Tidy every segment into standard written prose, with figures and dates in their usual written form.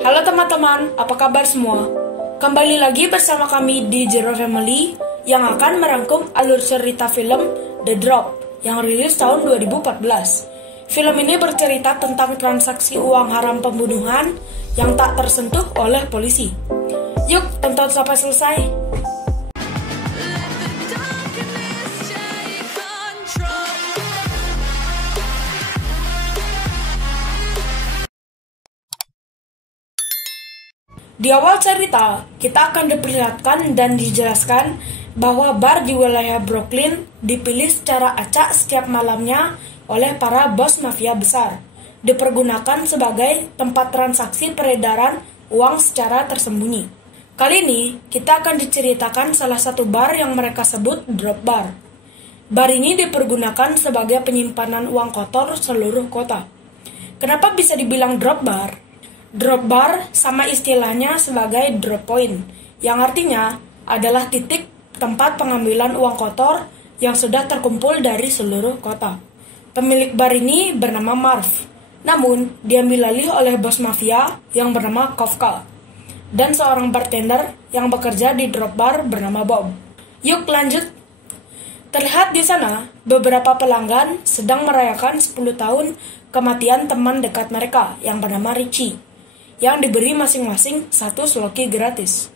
Halo teman-teman, apa kabar semua? Kembali lagi bersama kami di Zero Family yang akan merangkum alur cerita film The Drop yang rilis tahun 2014. Film ini bercerita tentang transaksi uang haram pembunuhan yang tak tersentuh oleh polisi. Yuk, tonton sampai selesai. Di awal cerita, kita akan diperlihatkan dan dijelaskan bahwa bar di wilayah Brooklyn dipilih secara acak setiap malamnya oleh para bos mafia besar, dipergunakan sebagai tempat transaksi peredaran uang secara tersembunyi. Kali ini, kita akan diceritakan salah satu bar yang mereka sebut Drop Bar. Bar ini dipergunakan sebagai penyimpanan uang kotor seluruh kota. Kenapa bisa dibilang Drop Bar? Drop bar sama istilahnya sebagai drop point, yang artinya adalah titik tempat pengambilan uang kotor yang sudah terkumpul dari seluruh kota. Pemilik bar ini bernama Marv, namun diambil alih oleh bos mafia yang bernama Kafka, dan seorang bartender yang bekerja di drop bar bernama Bob. Yuk lanjut. Terlihat di sana, beberapa pelanggan sedang merayakan 10 tahun kematian teman dekat mereka yang bernama Richie, yang diberi masing-masing satu sloki gratis.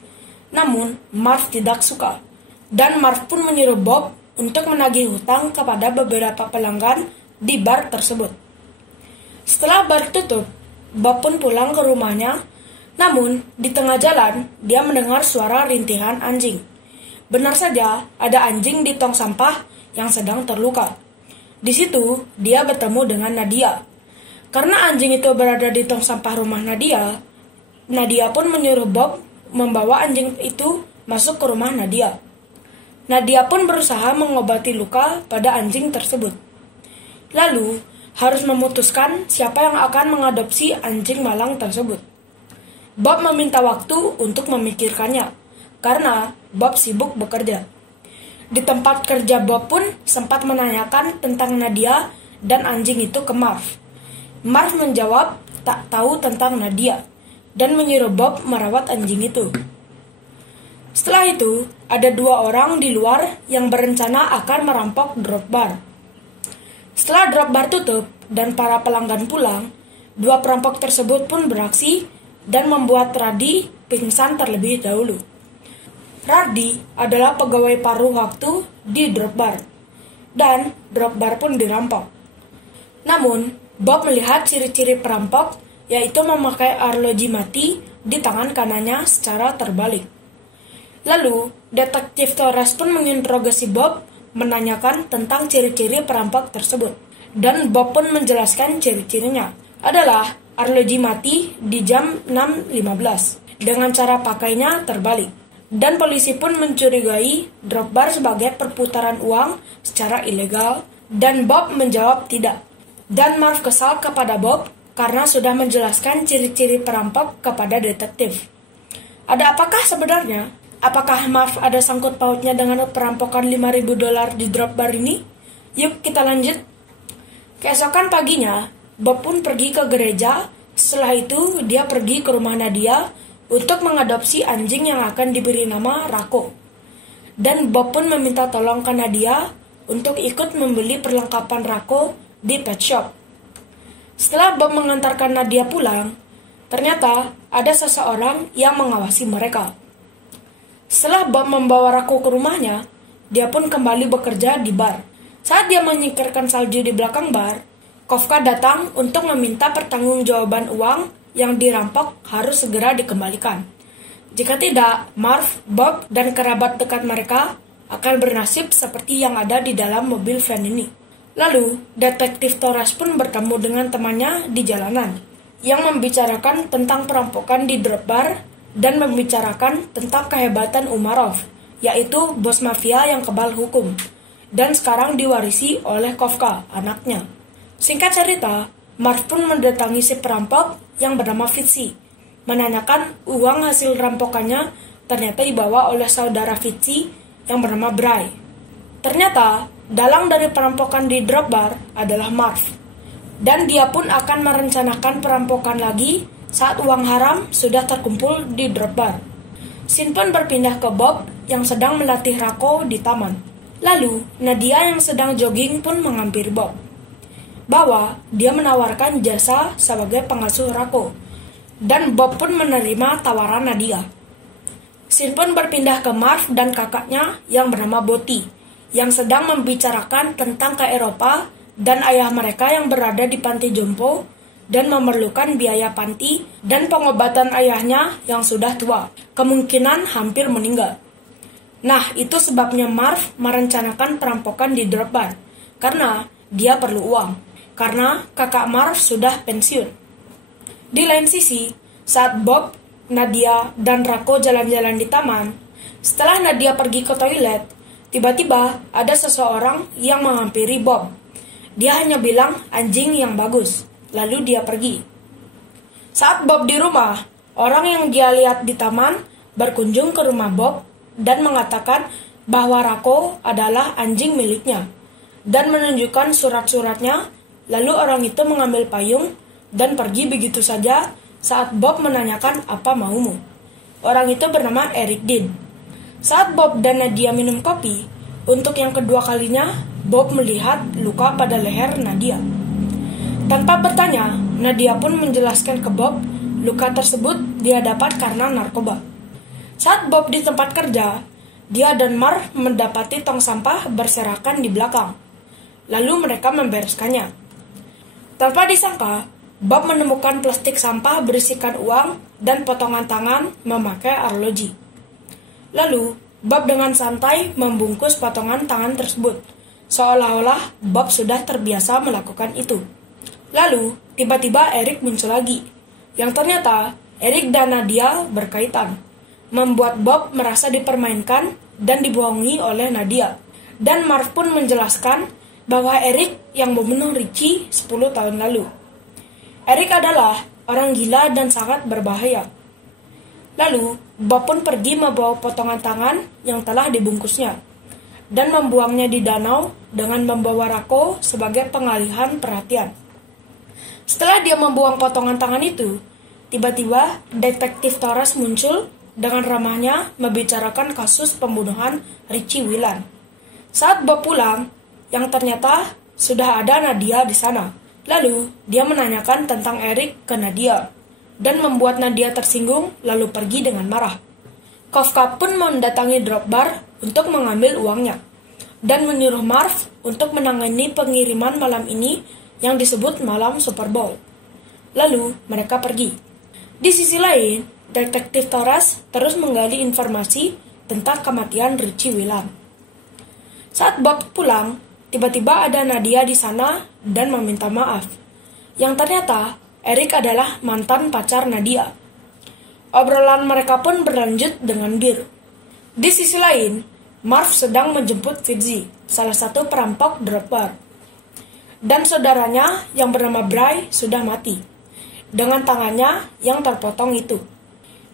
Namun, Marv tidak suka, dan Marv pun menyuruh Bob untuk menagih hutang kepada beberapa pelanggan di bar tersebut. Setelah bar tutup, Bob pun pulang ke rumahnya, namun di tengah jalan dia mendengar suara rintihan anjing. Benar saja, ada anjing di tong sampah yang sedang terluka. Di situ, dia bertemu dengan Nadia. Karena anjing itu berada di tong sampah rumah Nadia, Nadia pun menyuruh Bob membawa anjing itu masuk ke rumah Nadia. Nadia pun berusaha mengobati luka pada anjing tersebut. Lalu, harus memutuskan siapa yang akan mengadopsi anjing malang tersebut. Bob meminta waktu untuk memikirkannya, karena Bob sibuk bekerja. Di tempat kerja Bob pun sempat menanyakan tentang Nadia dan anjing itu ke Marv. Marv menjawab tak tahu tentang Nadia dan menyuruh Bob merawat anjing itu. Setelah itu, ada 2 orang di luar yang berencana akan merampok drop bar. Setelah drop bar tutup dan para pelanggan pulang, 2 perampok tersebut pun beraksi dan membuat Radi pingsan terlebih dahulu. Radi adalah pegawai paruh waktu di drop bar, dan drop bar pun dirampok. Namun, Bob melihat ciri-ciri perampok, yaitu memakai arloji mati di tangan kanannya secara terbalik. Lalu, detektif Torres pun menginterogasi Bob, menanyakan tentang ciri-ciri perampok tersebut. Dan Bob pun menjelaskan ciri-cirinya adalah arloji mati di jam 6.15 dengan cara pakainya terbalik. Dan polisi pun mencurigai drop bar sebagai perputaran uang secara ilegal, dan Bob menjawab tidak. Dan Marv kesal kepada Bob karena sudah menjelaskan ciri-ciri perampok kepada detektif. Ada apakah sebenarnya? Apakah Marv ada sangkut pautnya dengan perampokan $5.000 di drop bar ini? Yuk kita lanjut. Keesokan paginya, Bob pun pergi ke gereja. Setelah itu, dia pergi ke rumah Nadia untuk mengadopsi anjing yang akan diberi nama Rako. Dan Bob pun meminta tolong ke Nadia untuk ikut membeli perlengkapan Rako di pet shop. Setelah Bob mengantarkan Nadia pulang, ternyata ada seseorang yang mengawasi mereka. Setelah Bob membawa Rako ke rumahnya, dia pun kembali bekerja di bar. Saat dia menyingkirkan salju di belakang bar, Kafka datang untuk meminta pertanggungjawaban uang yang dirampok harus segera dikembalikan. Jika tidak, Marv, Bob, dan kerabat dekat mereka akan bernasib seperti yang ada di dalam mobil van ini. Lalu, detektif Torres pun bertemu dengan temannya di jalanan, yang membicarakan tentang perampokan di drop bar dan membicarakan tentang kehebatan Umarov, yaitu bos mafia yang kebal hukum, dan sekarang diwarisi oleh Kafka, anaknya. Singkat cerita, Marv pun mendatangi si perampok yang bernama Fitzy, menanyakan uang hasil rampokannya ternyata dibawa oleh saudara Fitzy yang bernama Bray. Ternyata, dalang dari perampokan di drop bar adalah Marv, dan dia pun akan merencanakan perampokan lagi saat uang haram sudah terkumpul di drop bar. Scene pun berpindah ke Bob yang sedang melatih Rako di taman. Lalu, Nadia yang sedang jogging pun menghampiri Bob, bahwa dia menawarkan jasa sebagai pengasuh Rako, dan Bob pun menerima tawaran Nadia. Scene pun berpindah ke Marv dan kakaknya yang bernama Boti, yang sedang membicarakan tentang ke Eropa dan ayah mereka yang berada di panti jompo dan memerlukan biaya panti dan pengobatan ayahnya yang sudah tua, kemungkinan hampir meninggal. Nah, itu sebabnya Marv merencanakan perampokan di drop bar, karena dia perlu uang, karena kakak Marv sudah pensiun. Di lain sisi, saat Bob, Nadia, dan Rako jalan-jalan di taman, setelah Nadia pergi ke toilet, tiba-tiba ada seseorang yang menghampiri Bob. Dia hanya bilang anjing yang bagus, lalu dia pergi. Saat Bob di rumah, orang yang dia lihat di taman berkunjung ke rumah Bob dan mengatakan bahwa Rako adalah anjing miliknya, dan menunjukkan surat-suratnya. Lalu orang itu mengambil payung dan pergi begitu saja saat Bob menanyakan apa maumu. Orang itu bernama Eric Dean. Saat Bob dan Nadia minum kopi, untuk yang kedua kalinya, Bob melihat luka pada leher Nadia. Tanpa bertanya, Nadia pun menjelaskan ke Bob luka tersebut dia dapat karena narkoba. Saat Bob di tempat kerja, dia dan Marv mendapati tong sampah berserakan di belakang. Lalu mereka membereskannya. Tanpa disangka, Bob menemukan plastik sampah berisikan uang dan potongan tangan memakai arloji. Lalu, Bob dengan santai membungkus potongan tangan tersebut, seolah-olah Bob sudah terbiasa melakukan itu. Lalu, tiba-tiba Eric muncul lagi, yang ternyata Eric dan Nadia berkaitan, membuat Bob merasa dipermainkan dan dibohongi oleh Nadia. Dan Marv pun menjelaskan bahwa Eric yang membunuh Richie 10 tahun lalu. Eric adalah orang gila dan sangat berbahaya. Lalu, Bob pun pergi membawa potongan tangan yang telah dibungkusnya dan membuangnya di danau dengan membawa Rako sebagai pengalihan perhatian. Setelah dia membuang potongan tangan itu, tiba-tiba detektif Torres muncul dengan ramahnya membicarakan kasus pembunuhan Richie Whelan. Saat Bob pulang, yang ternyata sudah ada Nadia di sana. Lalu, dia menanyakan tentang Eric ke Nadia, dan membuat Nadia tersinggung lalu pergi dengan marah. Kafka pun mendatangi drop bar untuk mengambil uangnya, dan menyuruh Marv untuk menangani pengiriman malam ini yang disebut malam Super Bowl. Lalu, mereka pergi. Di sisi lain, Detektif Torres terus menggali informasi tentang kematian Richie Whelan. Saat Bob pulang, tiba-tiba ada Nadia di sana dan meminta maaf. Yang ternyata, Eric adalah mantan pacar Nadia. Obrolan mereka pun berlanjut dengan bir. Di sisi lain, Marv sedang menjemput Fitzy, salah satu perampok drop bar. Dan saudaranya yang bernama Bray sudah mati, dengan tangannya yang terpotong itu.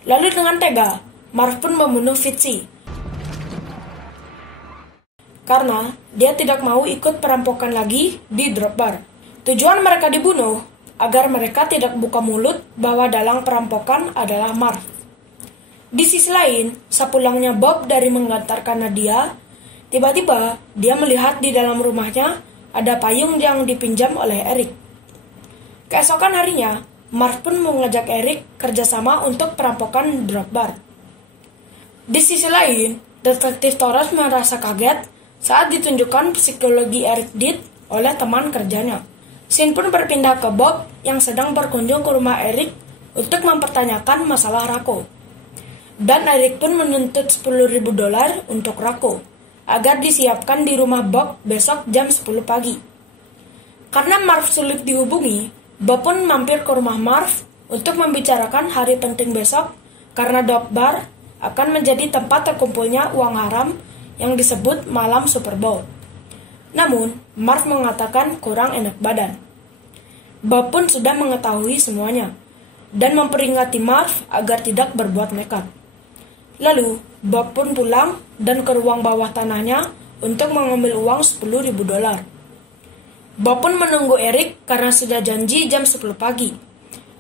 Lalu dengan tega, Marv pun membunuh Fitzy, karena dia tidak mau ikut perampokan lagi di drop bar. Tujuan mereka dibunuh agar mereka tidak buka mulut bahwa dalang perampokan adalah Marv. Di sisi lain, sepulangnya Bob dari mengantarkan Nadia, tiba-tiba dia melihat di dalam rumahnya ada payung yang dipinjam oleh Eric. Keesokan harinya, Marv pun mengajak Eric kerjasama untuk perampokan drop bar. Di sisi lain, Detektif Torres merasa kaget saat ditunjukkan psikologi Eric Deed oleh teman kerjanya. Scene pun berpindah ke Bob yang sedang berkunjung ke rumah Eric untuk mempertanyakan masalah Rako. Dan Eric pun menuntut $10.000 untuk Rako agar disiapkan di rumah Bob besok jam 10 pagi. Karena Marv sulit dihubungi, Bob pun mampir ke rumah Marv untuk membicarakan hari penting besok karena drop bar akan menjadi tempat terkumpulnya uang haram yang disebut malam Super Bowl. Namun, Marv mengatakan kurang enak badan. Bob pun sudah mengetahui semuanya dan memperingati Marv agar tidak berbuat nekat. Lalu, Bob pun pulang dan ke ruang bawah tanahnya untuk mengambil uang $10.000. Bob pun menunggu Eric karena sudah janji jam 10 pagi.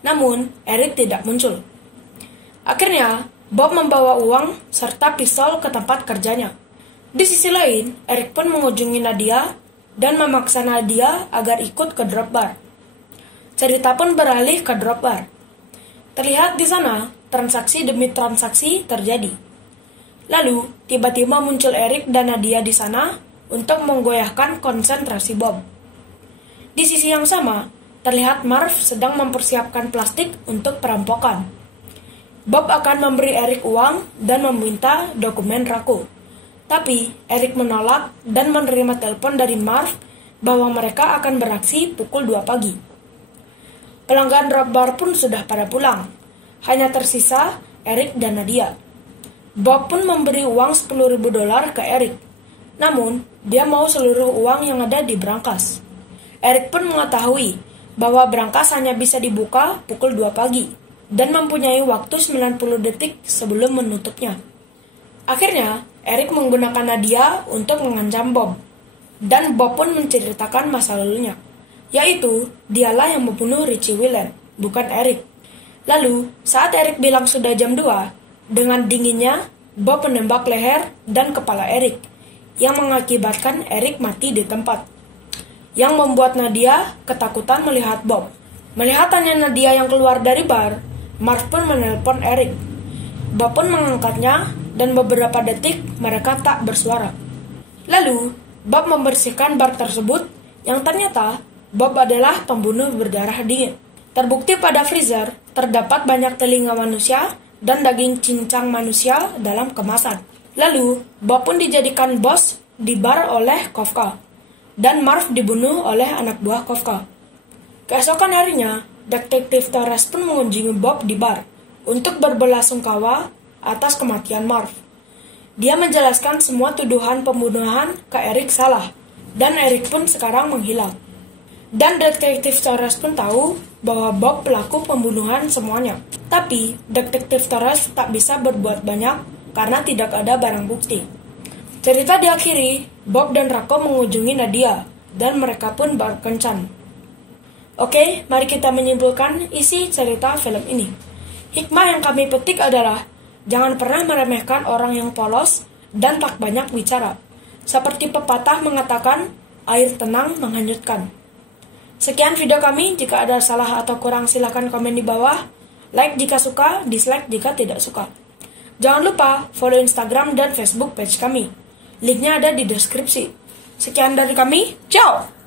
Namun, Eric tidak muncul. Akhirnya, Bob membawa uang serta pistol ke tempat kerjanya. Di sisi lain, Eric pun mengunjungi Nadia dan memaksa Nadia agar ikut ke drop bar. Cerita pun beralih ke drop bar. Terlihat di sana, transaksi demi transaksi terjadi. Lalu, tiba-tiba muncul Eric dan Nadia di sana untuk menggoyahkan konsentrasi Bob. Di sisi yang sama, terlihat Marv sedang mempersiapkan plastik untuk perampokan. Bob akan memberi Eric uang dan meminta dokumen Rako. Tapi, Eric menolak dan menerima telepon dari Marv bahwa mereka akan beraksi pukul 2 pagi. Pelanggan drop bar pun sudah pada pulang. Hanya tersisa Eric dan Nadia. Bob pun memberi uang $10.000 ke Eric. Namun, dia mau seluruh uang yang ada di brankas. Eric pun mengetahui bahwa brankas hanya bisa dibuka pukul 2 pagi dan mempunyai waktu 90 detik sebelum menutupnya. Akhirnya, Eric menggunakan Nadia untuk mengancam Bob. Dan Bob pun menceritakan masa lalunya, yaitu dialah yang membunuh Richie Whelan, bukan Eric. Lalu, saat Eric bilang sudah jam 2, dengan dinginnya, Bob menembak leher dan kepala Eric, yang mengakibatkan Eric mati di tempat. Yang membuat Nadia ketakutan melihat Bob. Melihat hanya Nadia yang keluar dari bar, Marv pun menelpon Eric. Bob pun mengangkatnya dan beberapa detik mereka tak bersuara. Lalu, Bob membersihkan bar tersebut yang ternyata Bob adalah pembunuh berdarah dingin. Terbukti pada freezer terdapat banyak telinga manusia dan daging cincang manusia dalam kemasan. Lalu, Bob pun dijadikan bos di bar oleh Kafka, dan Marv dibunuh oleh anak buah Kafka. Keesokan harinya, Detektif Torres pun mengunjungi Bob di bar untuk berbelasungkawa atas kematian Marv. Dia menjelaskan semua tuduhan pembunuhan ke Eric salah, dan Eric pun sekarang menghilang. Dan Detektif Torres pun tahu bahwa Bob pelaku pembunuhan semuanya. Tapi, Detektif Torres tak bisa berbuat banyak karena tidak ada barang bukti. Cerita diakhiri, Bob dan Rako mengunjungi Nadia, dan mereka pun berkencan. Oke, mari kita menyimpulkan isi cerita film ini. Hikmah yang kami petik adalah, jangan pernah meremehkan orang yang polos dan tak banyak bicara. Seperti pepatah mengatakan, air tenang menghanyutkan. Sekian video kami, jika ada salah atau kurang silakan komen di bawah. Like jika suka, dislike jika tidak suka. Jangan lupa follow Instagram dan Facebook page kami. Linknya ada di deskripsi. Sekian dari kami, ciao!